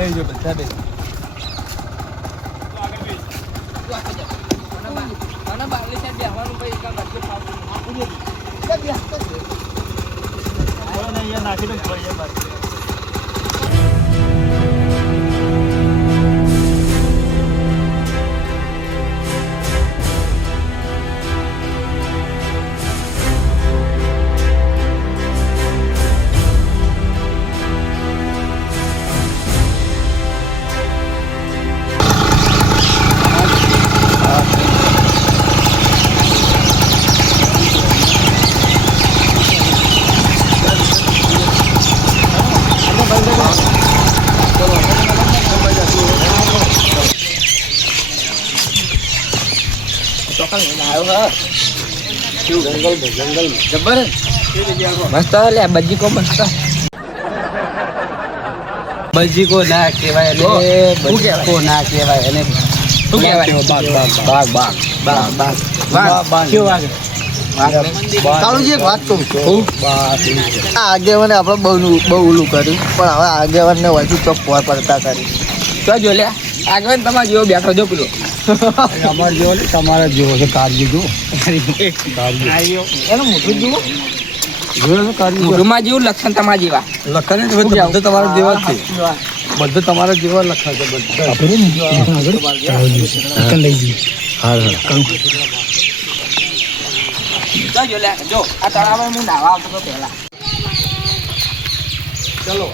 બેજો બધા બે મને બાવલી સાહેબ બેહવાનું ભાઈ એકા વચ્ચે ફાવતું આપું દે અહીંયા નાખી દો ભાઈ બસ મસ્ત લે બજી કો મસ્ત બજી કો ના કહેવાય લે બજી કો ના કહેવાય એને શું કહેવાય બાગ બાગ બાગ બાગ બાગ બાગ બાગ કેવો વાગે કાળુજી એક વાત કહું છું આ આગેવાને આપણે બહુ ઓલું કર્યું પણ હવે આગેવાનને વધુ ચોક પોર પડતા કરી તો જો લે આગળ તમારે જેવો બેઠો જો પેલો અમાર જેવો ને તમારા જેવો છે કારજી જો એનું મોટું જુઓ કારજી મોટુંમાં જેવું લક્ષણ તમારા જેવા લખન બધું તમારા જેવા જ છે બધું તમારા જેવા લખા છે બધા તો જો લે જો આ તળાવમાં હું નાવા આવતો તો પહેલા ચલો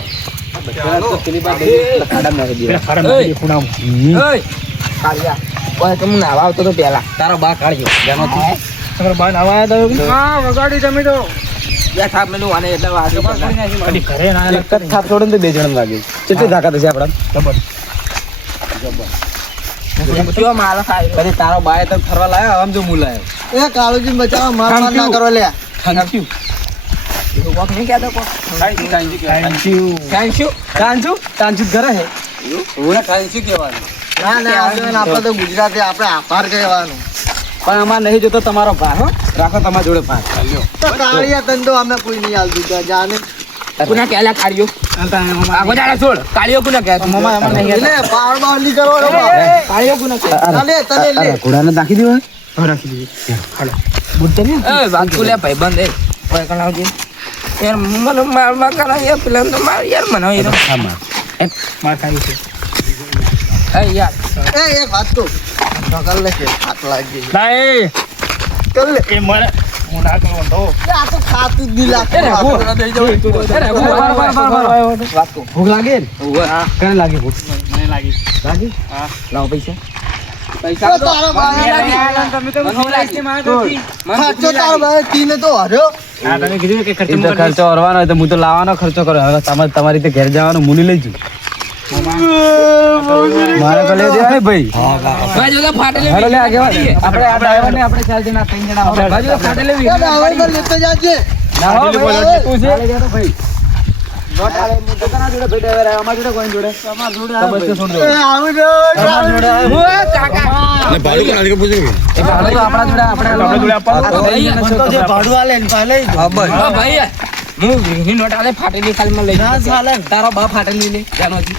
હું નાવા આવતો તો પહેલા તારો બા કાઢજો તમારા બા નાવા આવ્યા હા વગાડી તમે તો બે થાપ મેલું આને એટલે વાગે ઘરે ના થાપ છોડે તો બે જણ લાગે કેટલી તાકાત છે આપડા કેવો મારો ખાય અરે તારો બાએ તો ફરવા લાયો આમ જો હું લાયો એ કાળુજી બચાવો માર ના કરો લે થેન્ક યુ વોક નહીં કહેતો કો કાંચુ ઘરે હે ઓલા કાંચુ કહેવાનું ના આપણે તો ગુજરાતી આપણે આભાર કહેવાનું પણ આમાં નહીં જોતો તમારો ભાગ હો રાખો તમારા જોડે ભાગ તો કાળિયા ધંધો અમે કોઈ નહીં આલતું જાને કુના કહેલા કાઢ્યો આ ગોજાડા છોડ કાળિયો કુના કહે મમ્મા એમાં નહીં એટલે પાવર બાવર ની કરો રે કાળિયો કુના કહે તને લે ઘોડાને નાખી દેવો હા રાખી દીધી હાલો બુદ્ધ ને એ વાગુ લે ભાઈબંધ એ કોઈ કણાવજે યાર મને માર કરા યાર પેલા તો માર યાર મને યાર માર ખાઈ છે એ યાર એક વાત તો કર લે કે હાથ લાગી નહીં કર લે એ મને હું ના કરું તો આ તો ખાતું જ લાગે ભૂખ લાગે ને હા કરે લાગે ભૂખ મને લાગી લાગી હા લાવ પૈસા તો તારો ભાઈ તમે તો મને લાગી માર ખર્ચો તારો ભાઈ તીને તો હર્યો હા તમે કીધું કે ખર્ચો કરવાનો હોય તો હું તો લાવવાનો ખર્ચો કરો હવે તમારી રીતે ઘેર જવાનું મુની લઈ જુ મારે તો લઈ દેવાય ભાઈ ભાઈ જો ફાટેલી હેડો લે આગે આપણે આ ડ્રાઈવર ને આપણે 4 જણા 3 જણા આપણે ભાઈ જો ફાટેલી હવે લેતો જાજે ના હો ભાઈ તું છે ભાઈ નોટ આલે હું તો કના જોડે ભાઈ ડ્રાઈવર અમાર જોડે કોઈ જોડે અમાર જોડે બચ્ચે છોડ દો આવું જો અમાર જોડે ઓ કાકા ને ભાડું કોણ આલે કે પૂછે એ ભાડું તો આપણા જોડે આપણા જોડે ભાડું આલે ને પાલે હા ભાઈ હું વીની નોટ આલે ફાટેલી ખાલમાં લઈ ના ચાલે તારો બા ફાટેલી લે જાનોજી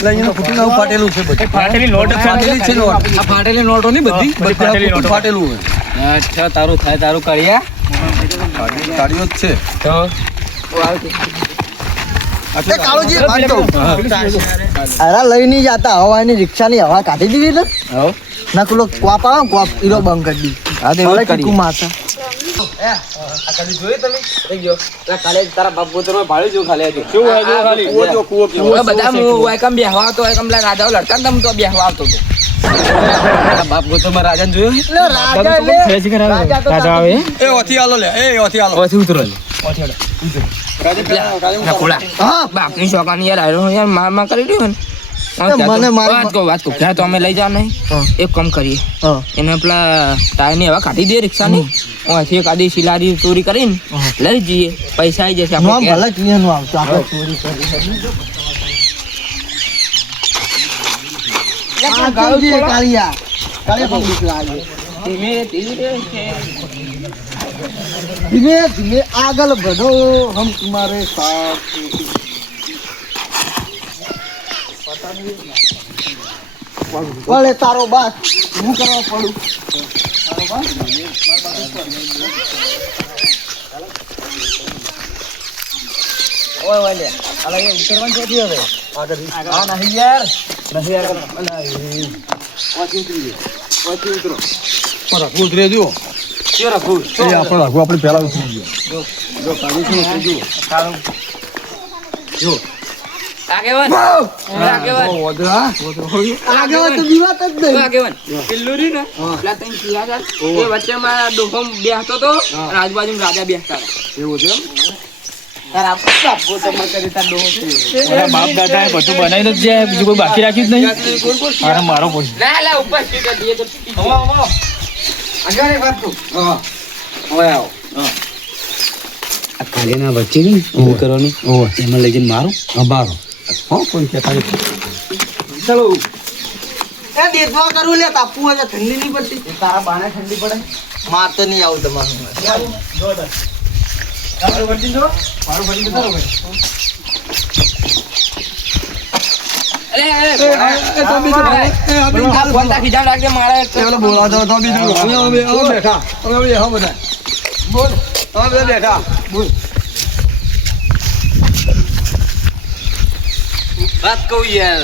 લઈને ફૂટી નવું ફાટેલું છે બધું ફાટેલી નોટ ફાટેલી છે નોટ આ ફાટેલી નોટો ની બધી ફાટેલી નોટ ફાટેલું હોય અચ્છા તારું થાય તારું કર્યા કાઢ્યો જ છે તો એ કાળુજી એક વાત કહું અરે લઈ નહીં જાતા હવાની રિક્ષાની હવા કાઢી દીધી ને હો ના પેલો કોપ આવે કોપ ઈરો બંધ કરી દી હા તે એવું કરી માતા આ કદી જોઈ તમે થઈ ગયો કાલે તારા બાપ ગોતરમાં ભાડ્યું જો ખાલી આજે કેવું હોય જો ખાલી કૂવો જો કૂવો કેવો બધા હું વાયકમ બેહવા આવતો વાયકમ લા રાજાઓ લડતા ને તો બેહવા આવતો તો તારા બાપ ગોતરમાં રાજાને જોયો રાજા આવે એ ઓથી આલો લે એ ઓથી આલો ઓથી ઉતરો લે ઓથી આલો હા બાપની શોકાની યાર આયો યાર માર કરી દો ને મને વાત કહું ક્યાં તો અમે લઈ જાવ નહીં એક કામ કરીએ એને પેલા ટાયર ની હવા કાઢી દે રિક્ષા ની અહીંથી એક આદી શિલારી ચોરી કરીને લઈ જઈએ પૈસા આવી જશે આપણે ભલે કિયાનું આવતું આપણે ચોરી કરી કાળિયા પણ બીક લાગે ધીમે ધીમે ધીમે ધીમે આગળ વધો હમ તમારે સાથ ઓલે તારો બાપ હું કરવા પડું ઓય વાલે અલા એ ઉતરવાનું છે હવે આગળ આ નહીં યાર અલા ઓછી ઉતરો રાખો ઉતરે જો કે રાખો એ આપણે રાખો આપણે પહેલા ઉતરી ગયો જો કાઢી છે ઉતરી જો સારું જો આગેવાન ઓદરા આગળ તો વિવાદ જ નહીં આગેવાન પેલું રી ને પેલા તઈ કિયા હતા એ વચ્ચે માં ડોહમ બેહતો તો અને આજુબાજુ રાજા બેસતા હતા એવું છે તાર આપો ગોતમ કરી તાર ડોહો છે મારા બાપ દાદા બધું બનાવીને જ જાય બીજું કોઈ બાકી રાખ્યું જ નહીં મારે મારો પડશે ના લા ઉપર સીટ દીએ તો આગળ એક વાત કહું હા હવે આવો આ કાલિયાના વચ્ચે ને ઊભું કરવાનું એમાં લઈ જઈને મારો બારો હો કોઈ કહેતા નથી ચલો એ દેદવા કરું લે તાપુ હોય ઠંડી નહીં પડતી તારા બાને ઠંડી પડે માર તો નહીં આવું તમારું બોલતા ખીજામ રાખજે મારે બોલાવો તો બીજું બેઠા હવે બધા બોલ હવે બેઠા બોલ વાત કહું યાર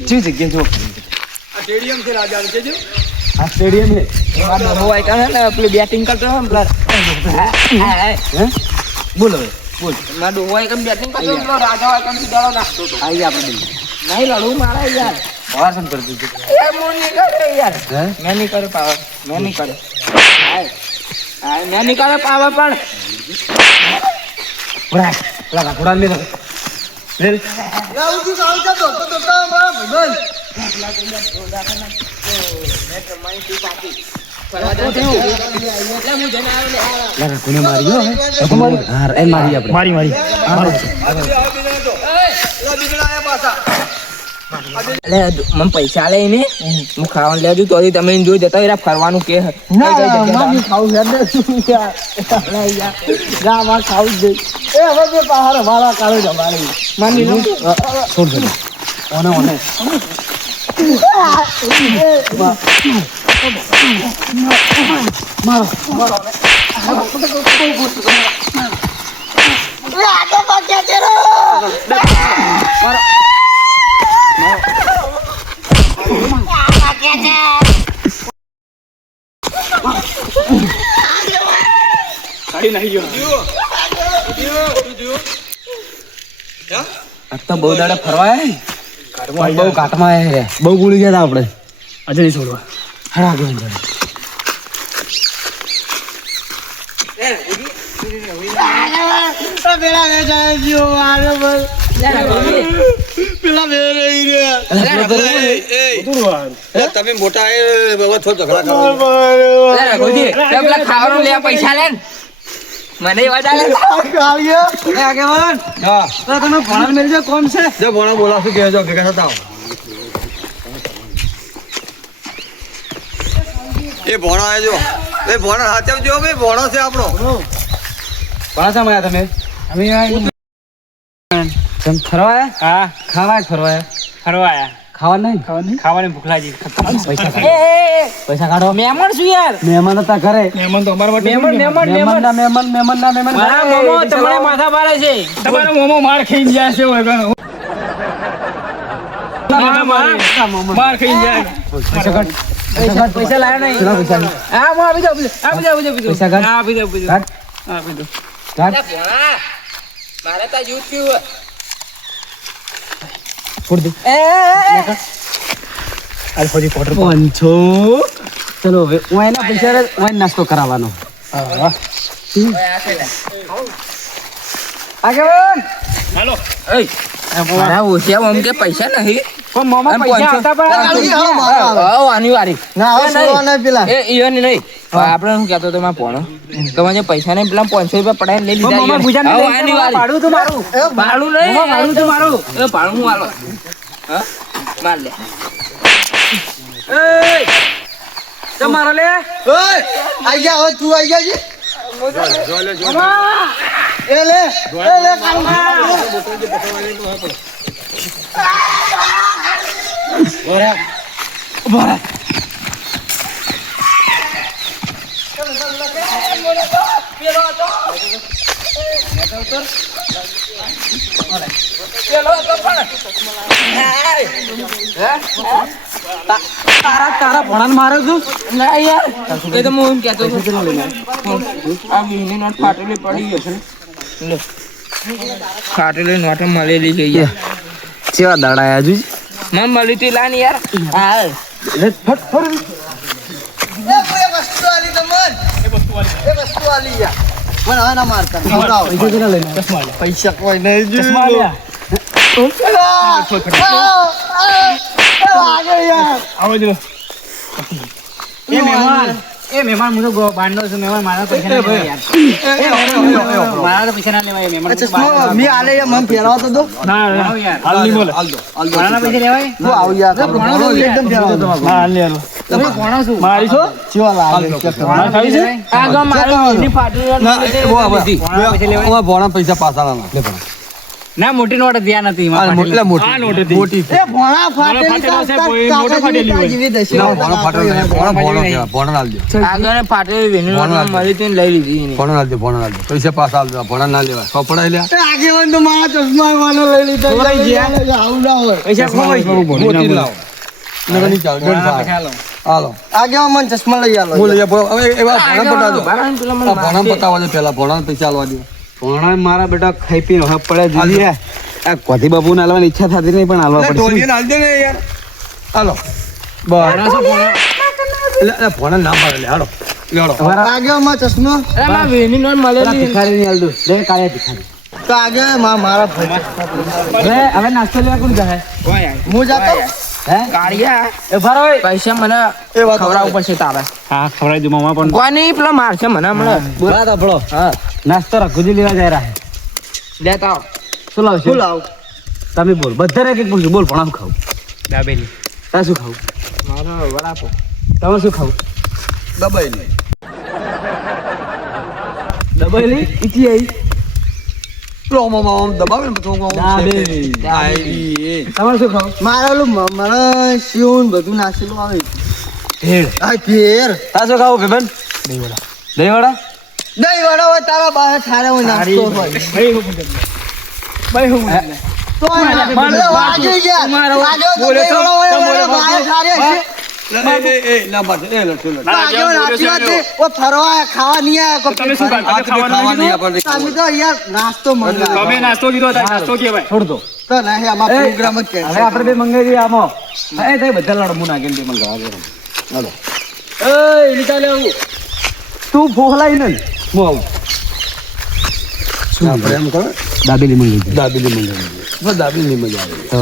જે જગ્યા જો આ સ્ટેડિયમ છે રાજા છે જો આ સ્ટેડિયમ છે આ ડોહો આઈકા છે ને પેલું બેટિંગ કરતો હોય ને પેલા હે બોલ હવે બોલ ના ડોહો આઈકા બેટિંગ કરતો હોય પેલો રાજા આઈકા સીધાડો નાખતો હતો આઈ આપણે દિલ્હી નહીં લડવું મારે યાર બહાર સમ કરતી હતી એ હું નહીં કરે યાર હે મેં નહીં કરે પાવર મેં નહીં કરે મેં નહીં કરે પાવર પણ પેલા રાખોડા લે લે રાઉજી સાવ કા તો મારા ભાઈબંધ લાગા કોને માર્યો હે તમારી હા એ મારી આપણે મારી મને પૈસા લે ને હું ખાવાનું લેજો તો તમે એને જોઈ જતા રહ્યા ફરવાનું કે ના ખાવું જા માર ખાવું જ એ હવે જે પહાડ વાળા કાળો જમાડે માની છોડ દે ઓને ઓને આ તો બહુ દાડે ફરવાય બહુ કાટમાં આયા રે બહુ ભૂલી ગયા હતા આપણે આજે નહીં છોડવા હરા ગયો પેલા વે જાય જીઓ મારે બસ પેલા વે રહી રહ્યા તમે મોટા થોડો ઝઘડા પેલા ખાવાનું લે પૈસા લે ને મને એવા ચાલે આગેવાન હા તમે ભણ મેળજો કોમ છે જો ભણા બોલાવશું કહેજો ભેગા થતા એ ભણો આવજો એ ભણો હાચવજો બે ભણો છે આપણો ભણા શા મળ્યા તમે અમે તમે ફરવાયા હા ખાવા ફરવાયા ફરવા આયા ખાવા નહીં ખાવાની ભૂખ લાગી પૈસા એ પૈસા કાઢો મહેમાન શું યાર મહેમાન હતા ઘરે મહેમાન તો અમારા માટે મહેમાન મારા મોમો તમારે માથા પાડે છે તમારો મોમો માર ખાઈને જાય છે ઓય ગણો માર ખાઈને જાય પૈસા કાઢ પૈસા લાયા નહીં કેટલા પૈસા નહીં? હા હું આપી દઉં પૈસા કાઢ. આપી દઉં કાઢ. કાઢ. મારે તો યુથ થયું ફોડ દે અરે ફોજી પોટર પાંચસો ચલો હવે ઓયના પૈસા ઓય નાસ્તો કરાવવાનો આગેવાન હાલો મારા ઓછિયા આમ કે પૈસા નહીં પણ મામા પૈસા હતા પણ આની વારી ના હવે સુવાના પેલા એ ઈયોની નહીં આપણે શું કહેતો તો મારા પોણો તો મને પૈસા નહીં પેલા 500 રૂપિયા પડાઈને લઈ લીધા મામા ગુજરાત આની વારી પાડું તો મારું ભાડું નહીં ભાડું તો મારું એ ભાડું હું આલો હા માર લે તમારો લે ઓય આઈ ગયા હવે તું આઈ ગયા છે એ લે કાલ તારા ભણાને મારે છું ના યાર એ તો હું એમ કહેતો હતો. આ વીની નોટ ફાટેલી પડી હશે લે ફાટેલી નોટ મળેલી છે યાર કેવા દાડા હજુ મને મળી હતી લાની યાર હા એ કોઈ વસ્તુ આલી તમને એ વસ્તુ આલી યાર મને હવે ના મારતા ખવડાવો. પૈસા કોઈ નહીં ચશ્મા લ્યા. આવો જો. એ મહેમાન હું તો બાંધો છું મહેમાન મારા પૈસા ના લેવાય યાર મારા તો પૈસા ના લેવાય મહેમાન ચશ્મા મી આલે યાર મને પહેરાવા તો દો. ના આવો યાર હાલ નહીં બોલે. મારા પૈસા લેવાય હું આવું યાર ભણો છો એકદમ પહેરાવા દો. હા હાલ નહીં હાલો. તમે ભણો છો મારી છો ચેવા લાગે મારે ખાવી છે આ ગો મારી વીની ફાટેલી ભણા પૈસા પાછા ના ના મોટી નોટ ધ્યાન હતી આ નોટ હતી. મોટી એ ભણા ફાટેલી ફાટેલો છે, કોઈ મોટો ફાટેલી હોય. જેવી દશા ભણા ફાટેલો ભણા ના લેજો આગળ ફાટેલી વીની નોટ મળી હતી ને લઈ લીધી એને. ભણા ના લેજો પૈસા પાછા આલજો ભણા ના લેવાય કપડા લ્યા એ આગેવાન તો મારા ચશ્મા વાળો લઈ લીધો આવું ના હોય. પૈસા મોટી લાવો નગરની ચાલ હાલો આગેવાન મને ચશ્મા લઈ આલો. બોલ હવે એવા ભણા પટાજો બારાને પેલા મને ભણા પટાવા દે પેલા ભણા પૈસા આલવા દે ભણા મારા બેટા ખાઈ પીને હવે પડે જોઈએ આ કોથી બાબુ ને હાલવાની ઈચ્છા થતી નહીં પણ હાલવા પડશે. ટોલીને આલ દે ને યાર હાલો બસ ભણા ના પાડે લે હાલો લેડો આગેવાન માં ચશ્મો અરે મારી વીની નોટ મળેલી ભિખારી ની હાલ દઉં લે કાળે ભિખારી તો આગેવાન મારા ભાઈ હવે નાસ્તો લેવા કોણ જાય હું જાતો હે કાળિયા એ ભારો પૈસા મને એ વાત ખવડાવવું પડશે તારે હા ખવડાવી દઉં મામા પણ કોઈ નહીં પેલા મારશે મને હમણાં બોલા આપણો હા નાસ્તો રઘુજી લેવા જાય રહ્યા લેતા આવો. શું લાવશે શું લાવ તમે બોલ બધા એક પૂછ્યું બોલ ભણા ખાવું દાબેલી. તારે શું ખાવું મારો વડાપો તમે શું ખાવું દબાઈ લે દબાઈ ઈચી આવી દબાવે ને તો દાબેલી. તમારે શું ખાવું મારે ઓલું મને શિવન બધું નાખેલું આવે ભેળ આ ફેર તારે શું ખાવું ભેબન દહીંવડા દહીંવડા દહીં વડા હોય તારા બહાર ઠારે હોય નાસ્તો હોય ભાઈ હું પૂછે. ભાઈ હું પૂછે. તો વાગે ગયા વાગે તો દહીં વડા હોય એવા બહાર ઠારે હશે. ના પાડે એ લટો લટો ના, આગેવાન જાઓ, સાચી વાત બોલે છે. ઓ ફરવા ખાવા નહીં આયા કોઈ તમે શું ફરવા. ખાધું? ખાવા નહીં આપણને તમે તો યાર નાસ્તો મંગાવ્યો. તમે નાસ્તો કીધો તારે નાસ્તો કહેવાય. છોડ દો તો નહીં આમાં પ્રોગ્રામ જ હવે આપણે બે મંગાવી દઈએ આમાં એ તે બધા લડમું નાખીને તે મંગાવા દે હાલો એ નીકાલે આવું તું ફોહલાઈ ને હું આવું આપણે એમ કરો દાબેલી મંગાવી દાબેલી મંગાવી દાબેલી મજા આવે તો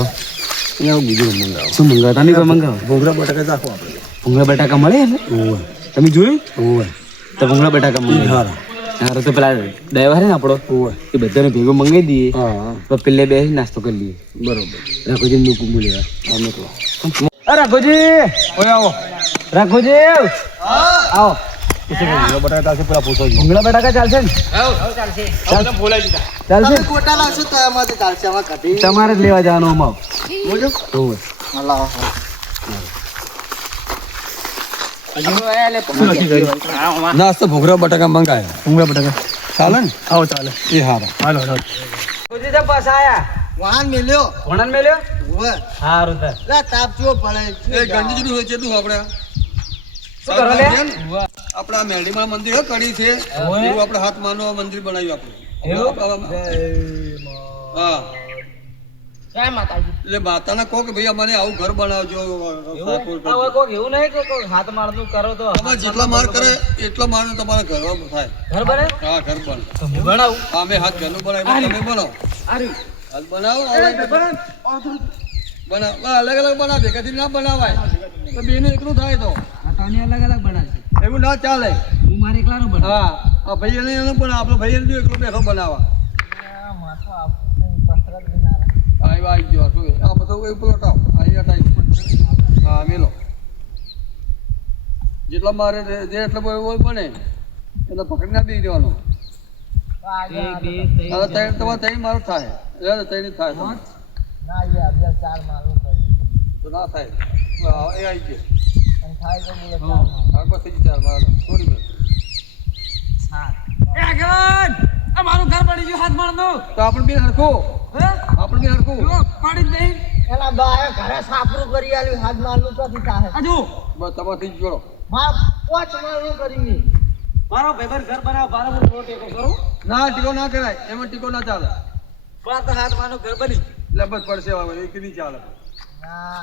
અહીંયા બીજું મંગાવો શું મંગાવ તમે કોઈ મંગાવો ભોગરા બટાકા રાખો આપણે ભૂંગળા બટાકા મળે એટલે તમે જોયું તો ભૂંગળા બટાકા મંગાવી હારો તો પેલા ડ્રાઈવર છે ને આપણો એ બધાને ભેગો મંગાવી દઈએ હા તો પેલે બે નાસ્તો કરી લઈએ બરોબર રાખોજી નું કુંભું લેવા હા મોકલો રાખોજી ઓય આવો રાખોજી આવો ભોગરા બટાકા છે પેલા પૂછો ભૂંગળા બટાકા ચાલશે ને હવે તમે બોલાવી દીધા. ચાલશે તમે ખોટા લાવશો તો એમાંથી ચાલશે આમાં કાઢી તમારે જ લેવા જવાનું અમાવ બોલો હોવે લાવો નાસ્તો ભોગરા બટાકા મંગાયા ભૂંગળા બટાકા. ચાલે ને આવો ચાલે. એ હારા હાલો હાલો. વાહન મેલ્યો ભણન મેલ્યો ઓવે હારું તાર લે તાપ ચો પડે એ ગંડી જેટલું હોય કેટલું આપણે શું કરો લે? આપણા મેરડીમાં મંદિર હે, કડી છે એવું આપણે હાથ માનો મંદિર બનાવ્યું આપણે હા જય માતાજી એટલે માતાના કહો કે ભાઈ અમારે આવું ઘર બનાવજો ઠાકોર કરજો. એવું નહીં કે હાથ મારનું કરો તો તમારે જેટલા માર કરે એટલા માર તમારા ઘરમાં થાય ઘર બને હા ઘર બને બનાવું હા, અમે હાથ ઘરનું બનાવ્યું તમે બનાવો હાથ બનાવો બનાવ અલગ અલગ બનાવ ભેગાથી ના બનાવાય તો બેનું એકલું થાય તો તમે અલગ અલગ બનાવશે એવું ના ચાલે હું મારે એકલાનો બનાવ હા આ ભાઈ એને પણ આપણો ભાઈ એને એકલો બેઠો બનાવવા આવી ગયો શું આ બધો કોઈ પલોટાવ અહીંયા ટાઈપ હા મેલો જેટલા મારે જે એટલે બને એટલે પકડી ના દઈ દેવાનો હવે તમારે ત્રણ મારો થાય ત્રણ થાય તો ના થાય એ આવી ગયો આગળ થઈ ચાર બાર થોડી મિનિટ મારું ઘર પડી ગયું હાથ મારનો તો આપણે બે હરખો આપણે બે હરખો પાડી જ નહીં એના બાએ ઘરે સાપરું કરી આલ્યું હાથ મારનું તો થાય આજુ બસ તમારે થઈ ગયો માર પોચ મારનું કરીને મારો ભાઈબંધ ઘર બનાવ બાર હું થોડો ટેકો કરું ના ટીકો ના કરાય એમાં ટીકો ના ચાલે પણ તો હાથ મારનો ઘર બની લબત પડશે હવે એક નહીં ચાલે ના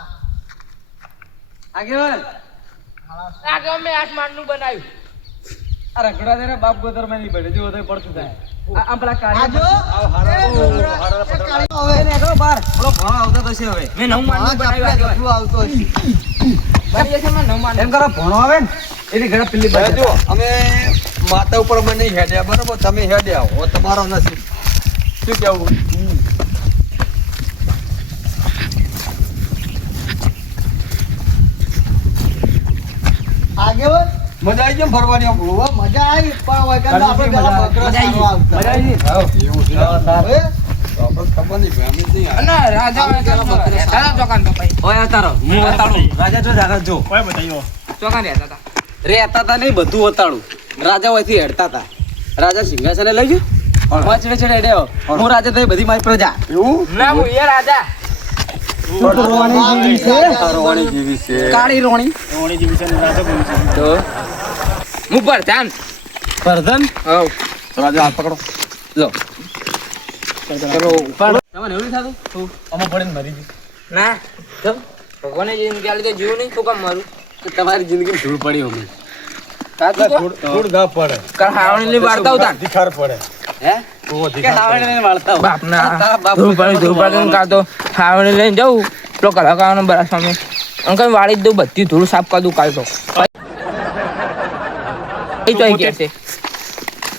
આગેવાન મેં 8 માળનું બનાવ્યું. આ રગડા દે બાપ ગોદર માં નહીં પડે જો તો પડતું થાય આ પેલા આજો હવે ને એકલો બાર પેલો ભણો આવતો થશે હવે મેં 9 માળનું બનાવ્યું. બધું આવતો હશે બની જશે મેં 9 માળનું. એમ કરો ભણો આવે ને એની ઘરે પેલી બાજુ જો અમે માતા ઉપર અમે નહીં હેડ્યા બરોબર તમે હેડ્યા હો તમારો નસીબ શું કેવું આગેવાન મજા આવી કેમ ફરવાની આમ ઓવા મજા આવી પણ વગર આપણે પેલા બકરા સારો આવતા એવું છે હવે તો આપણે ખબર નહીં ભાઈ અમે નહીં અને રાજા રહેતા ચોકાન તો ભાઈ ઓય અતારો હું અતાળું રાજા જો જાગા જો કોઈ બતાવ્યો ચોકાન રહેતા હતા. રહેતા તા નહીં બધું અતાળું રાજા ઓયથી હેડતા તા રાજા સિંહાસને લઈ ગયો વાંચડે છેડે હેડ્યો હું રાજા થઈ બધી મારી પ્રજા એવું ના હું એ રાજા રોવાની જેવી છે રોણી જેવી છે કાળી રોણી રોણી જેવી છે ને રાજા બોલું છે. તો હું પ્રધાન. પ્રધાન હવ રાજા હાથ પકડો લો ચલો તમને એવું થતું તું અમે પડીને મરી ગયું ના કેમ ભગવાને જિંદગી આલી તો જીવું નહીં તું કેમ મારું તમારી જિંદગી ધૂળ પડી અમે કાતું તો થોડ ગા પડે કહાવણીની વાર્તા ઉતાર દિખાર પડે હે કે હાવડે ને વાળતા હોય. બાપના તારા બાપ ધૂળ પડી કાં તો ખાવણી લઈને જવું પેલો કલાકારનો બરા સામે અંકલ વાળી જ દઉં બધી ધૂળ સાફ કરી દઉં કાલ તો એ ચોઈ ગયા છે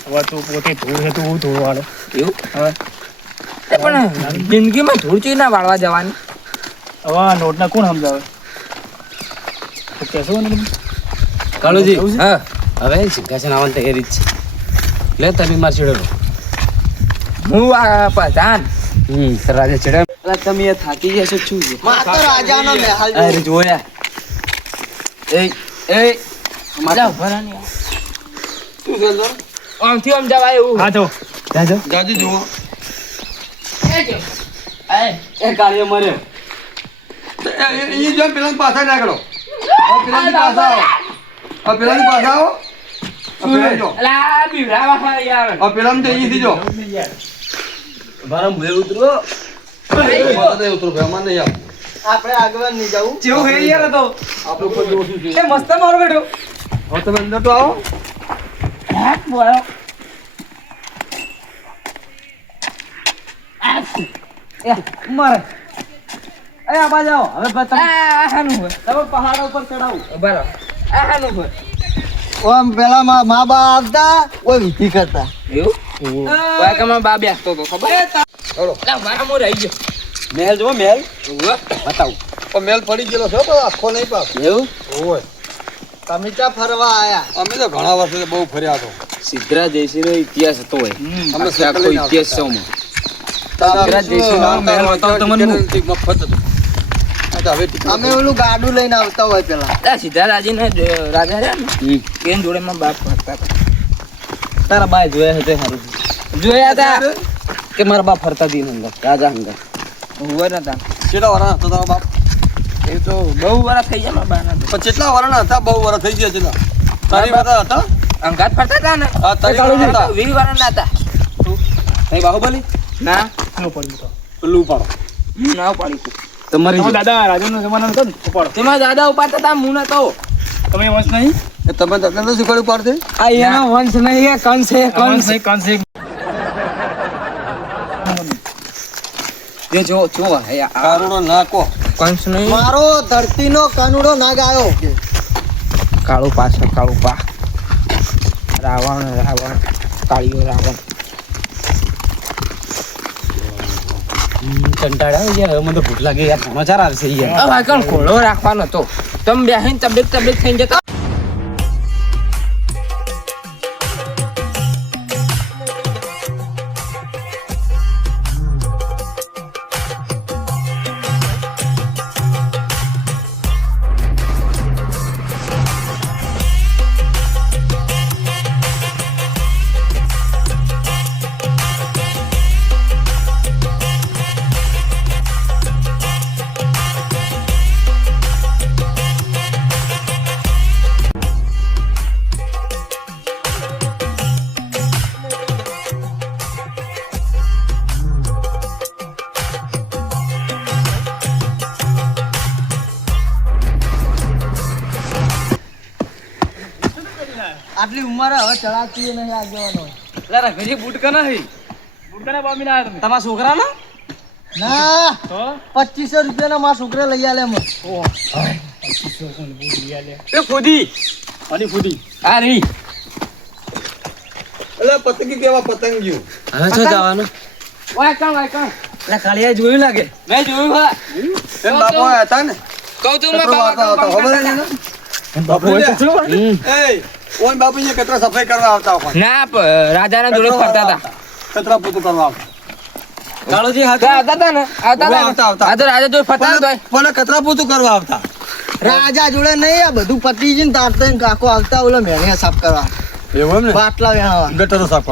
હવે તું પોતે ધૂળ છે તું હું ધૂળ વાળો એવું હવે પણ જિંદગીમાં ધૂળ ચી ના વાળવા જવાની હવે આ નોટના કોણ સમજાવે તો કહેશો ને બધું? કાળુજી હા હવે સિંહાસન આવવાની તૈયારી જ છે લે તમે માર છેડો હું આ પ્રધાન રાજા છેડે અલા તમે એ થાકી જશો શું છે માતો રાજાનો મહેલ અરે જોયા એ એ મજા ઉભા રહો ને. શું છે અંદર? આમથી આમ જવાય એવું હા તો જાજો જાજી જુઓ એ કાળિયો મર્યો એ જો પેલા પાછા નાખડો પેલાની પાછા આવો આ પેલાની પાછા આવો આ પેલાની જો અલા બીવડાવા ખાલી આવે આ પેલાની તો અહીંથી જો મારા મુએ ઉતરો માથે ઉતરો ભાઈ અમારે નહીં આવું આપણે આગળ નહીં જવું જેવું હે યાર તો આપણે ઉપર જો શું છે એ મસ્ત મારો બેટો હવે તમે અંદર તો આવો મારે એ આ બાજુ આવો હવે તમે આ હાનું હોય તમે પહાડ ઉપર ચડાવો ઉભા રહો આ હાનું હોય ઓમ પેલા મા બા આવતા ઓય વિધિ કરતા એવું વાયકામાં બા બેસતો તો ખબર ચલો લા મારા મો રહી ગયો મહેલ જો મહેલ ઉવ્વ. બતાવું પણ મેલ પડી ગયેલો છે પણ આખો નહીં પાસ એવું ઓય તમે ત્યાં ફરવા આયા અમે તો ઘણા વર્ષે બહુ ફર્યા તો સિદ્ધરાજ જયસિંહનો ઇતિહાસ હતો હોય અમે આખો ઇતિહાસ છે ઓમાં. સિદ્ધરાજ જયસિંહનો મહેલ બતાવો તમને હું. મફત હતું આ તો હવે ટીકડો અમે ઓલું ગાડું લઈને આવતા હોય પેલા આ સીધા રાજીને રાજા રહ્યા ને હમ. એની જોડે માં બાપ ફરતા હતા તારા બાય જોયા છે તે સારું જોયા હતા કે મારા બાપ ફરતા દી અંદર રાજા અંદર ઉભા નતા કેટલા વર્ષ હતા તારા બાપ એ તો બહુ વાર થઈ ગયા મારા બાના તો. પણ કેટલા વર્ષના હતા બહુ વર્ષ થઈ ગયા છેલ્લા તારી બધા હતા અંગાત ફરતા હતા ને આ તારી વાળા હતા 20 વાર ના હતા નહીં બાહુબલી ના ન પડ્યું તો પેલું પાડો હું ના પાડી તું તમારી તમારા દાદા રાજાનો જમાનો હતો ને ઉપાડો તેમાં દાદા ઉપાડતા હતા હું નતો તમે વંશ નહીં એ તમે તમને તો શીખવાડ્યું પાડતી આ એનો વંશ નહીં એ કંસ છે કંસ કંસ એક જે જો જો હે આ કારુણો નાકો કંસ નહીં મારો ધરતીનો કાનુડો નાગ આવ્યો કાળું પાછળ કાળું પા રાવણ કાળિયો રાવણ કંટાળ્યા યાર હવે મને તો ભૂખ લાગી યાર સમાચાર આવશે યાર હવે કણ ઘોડો રાખવાનો તો તમે બેહીને તબિયત થઈને જતા આટલી ઉંમરે હવે ચડાવતી નહીં આગેવાનો લે રઘુજી બૂટ કના હી બુડકાના પામી ના આવ્યા તમે તમારા છોકરાના ના તો 2500 રૂપિયાના મારા છોકરા લઈ આલે મને એ ખોદી અને ફૂટી આ રી એટલે પતંગી કેવા પતંગિયું હવે શું જવાનું વાય કણ લે કાળિયા જોયું લાગે મેં જોયું હા એમ બાપો હતા ને કહું તું મેં કચરો વાળતા બાબા હતા, ખબર છે ને? બાપુ હોય લે. તો શું? એય, ઓન બાપુ અહીંયા કચરા સફાઈ કરવા આવતા હોય. ના રાજાના જોડે ફરતા હતા કચરા પોતું કરવા આવતા. કાળુજી તો હાથે આવતા હતા ને આવતા ઉભા હતા આવતા. આ તો રાજા જોડે ફરતા હતા પણ કચરા પોતું કરવા આવતા. રાજા જોડે નહીં આ બધું પતી ગયું ને તાર તો કાકો આવતા ઓલો મેણિયા સાફ કરવા એવું એમ ને? બાટલા વેણવા ગટરો સાફ